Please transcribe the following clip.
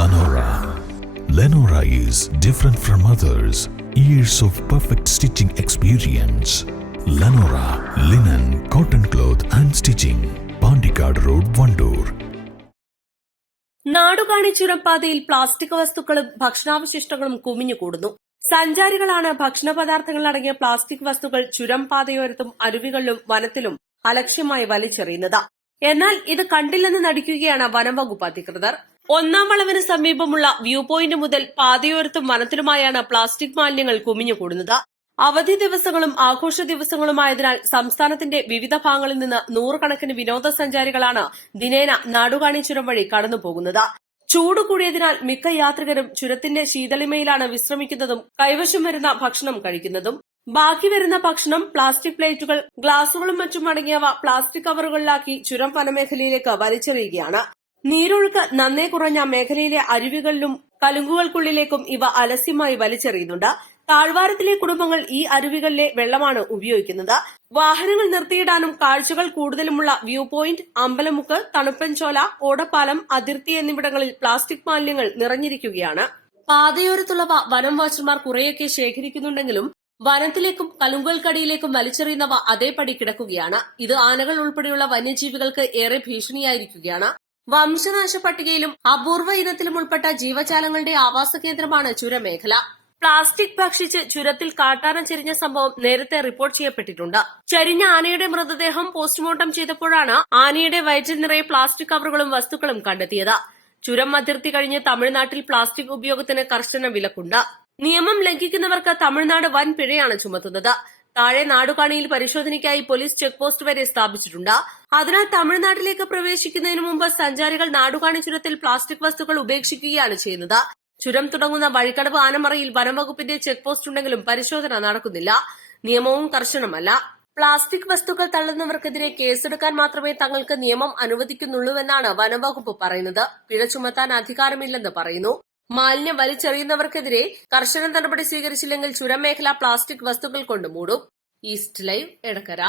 Lenora. Lenora is different from others. Years of perfect stitching experience. Lenora linen, cotton cloth and stitching. Pandikad Road, Vandoor. Nadukani ചുരം പാതയിൽ plastic വസ്തുക്കളും ഭക്ഷണാവശിഷ്ടങ്ങളും കുമിഞ്ഞുകൂടുന്നു. സഞ്ചാരികളാണ് ഭക്ഷണപദാർത്ഥങ്ങൾ അടങ്ങിയ plastic വസ്തുക്കൾ ചുരം പാതയോരത്തും അരുവികളിലും വനത്തിലും അലക്ഷ്യമായി വലിച്ചെറിയുന്നത്. എന്നാൽ ഇത് കണ്ടില്ലെന്ന് നടിക്കുകയാണ് വനംവകുപ്പ് അധികൃതർ. ഒന്നാം വളവിന് സമീപമുള്ള വ്യൂ പോയിന്റ് മുതൽ പാതയോരത്തും വനത്തിലുമായാണ് പ്ലാസ്റ്റിക് മാലിന്യങ്ങൾ കുമിഞ്ഞുകൂടുന്നത്. അവധി ദിവസങ്ങളും ആഘോഷ ദിവസങ്ങളുമായതിനാൽ സംസ്ഥാനത്തിന്റെ വിവിധ ഭാഗങ്ങളിൽ നിന്ന് നൂറുകണക്കിന് വിനോദസഞ്ചാരികളാണ് ദിനേന നാടുകാണി ചുരം വഴി കടന്നുപോകുന്നത്. ചൂട് കൂടിയതിനാൽ മിക്ക യാത്രികരും ചുരത്തിന്റെ ശീതളിമയിലാണ് വിശ്രമിക്കുന്നതും കൈവശം വരുന്ന ഭക്ഷണം കഴിക്കുന്നതും. ബാക്കി വരുന്ന ഭക്ഷണം, പ്ലാസ്റ്റിക് പ്ലേറ്റുകൾ, ഗ്ലാസുകളും മറ്റും അടങ്ങിയവ പ്ലാസ്റ്റിക് കവറുകളിലാക്കി ചുരം വനമേഖലയിലേക്ക് വലിച്ചെറിയുകയാണ്. നീരൊഴുക്ക് നന്നേ കുറഞ്ഞ മേഖലയിലെ അരുവികളിലും കലുങ്കുകൾക്കുള്ളിലേക്കും ഇവ അലസ്യമായി വലിച്ചെറിയുന്നുണ്ട്. താഴ്വാരത്തിലെ കുടുംബങ്ങൾ ഈ അരുവികളിലെ വെള്ളമാണ് ഉപയോഗിക്കുന്നത്. വാഹനങ്ങൾ നിർത്തിയിടാനും കാഴ്ചകൾ കൂടുതലുമുള്ള വ്യൂ പോയിന്റ്, അമ്പലമുക്ക്, തണുപ്പൻചോല, ഓടപ്പാലം, അതിർത്തി എന്നിവിടങ്ങളിൽ പ്ലാസ്റ്റിക് മാലിന്യങ്ങൾ നിറഞ്ഞിരിക്കുകയാണ്. പാതയോരത്തുള്ളവ വനം വാച്ചർമാർ കുറെയൊക്കെ ശേഖരിക്കുന്നുണ്ടെങ്കിലും വനത്തിലേക്കും കലുങ്കുകൾക്കടിയിലേക്കും വലിച്ചെറിയുന്നവ അതേപടി കിടക്കുകയാണ്. ഇത് ആനകൾ ഉൾപ്പെടെയുള്ള വന്യജീവികൾക്ക് ഏറെ ഭീഷണിയായിരിക്കുകയാണ്. വംശനാശ പട്ടികയിലും അപൂർവ ഇനത്തിലും ഉൾപ്പെട്ട ജീവജാലങ്ങളുടെ ആവാസ കേന്ദ്രമാണ് ചുരമേഖല. പ്ലാസ്റ്റിക് ഭക്ഷിച്ച് ചുരത്തിൽ കാട്ടാന ചെരിഞ്ഞ സംഭവം നേരത്തെ റിപ്പോർട്ട് ചെയ്യപ്പെട്ടിട്ടുണ്ട്. ചരിഞ്ഞ ആനയുടെ മൃതദേഹം പോസ്റ്റ്മോർട്ടം ചെയ്തപ്പോഴാണ് ആനയുടെ വയറ്റിൽ നിറയെ പ്ലാസ്റ്റിക് കവറുകളും വസ്തുക്കളും കണ്ടെത്തിയത്. ചുരം അതിർത്തി കഴിഞ്ഞ് തമിഴ്നാട്ടിൽ പ്ലാസ്റ്റിക് ഉപയോഗത്തിന് കർശന വിലക്കുണ്ട്. നിയമം ലംഘിക്കുന്നവർക്ക് തമിഴ്നാട് വൻ പിഴയാണ് ചുമത്തുന്നത്. താഴെ നാടുകാണിയിൽ പരിശോധനയ്ക്കായി പോലീസ് ചെക്ക് പോസ്റ്റ് വരെ സ്ഥാപിച്ചിട്ടുണ്ട്. അതിനാൽ തമിഴ്നാട്ടിലേക്ക് പ്രവേശിക്കുന്നതിന് മുമ്പ് സഞ്ചാരികൾ നാടുകാണി ചുരത്തിൽ പ്ലാസ്റ്റിക് വസ്തുക്കൾ ഉപേക്ഷിക്കുകയാണ് ചെയ്യുന്നത്. ചുരം തുടങ്ങുന്ന വഴിക്കടവ് ആനമറയിൽ വനംവകുപ്പിന്റെ ചെക്ക് പോസ്റ്റ് ഉണ്ടെങ്കിലും പരിശോധന നടക്കുന്നില്ല. നിയമവും കർശനമല്ല. പ്ലാസ്റ്റിക് വസ്തുക്കൾ തള്ളുന്നവർക്കെതിരെ കേസെടുക്കാൻ മാത്രമേ തങ്ങൾക്ക് നിയമം അനുവദിക്കുന്നുള്ളൂവെന്നാണ് വനംവകുപ്പ് പറയുന്നത്. പിഴ ചുമത്താൻ അധികാരമില്ലെന്ന് പറയുന്നു. മാലിന്യം വലിച്ചെറിയുന്നവർക്കെതിരെ കർശന നടപടി സ്വീകരിച്ചില്ലെങ്കിൽ ചുരം മേഖല പ്ലാസ്റ്റിക് വസ്തുക്കൾ കൊണ്ട് മൂടും. East live, Edakkara.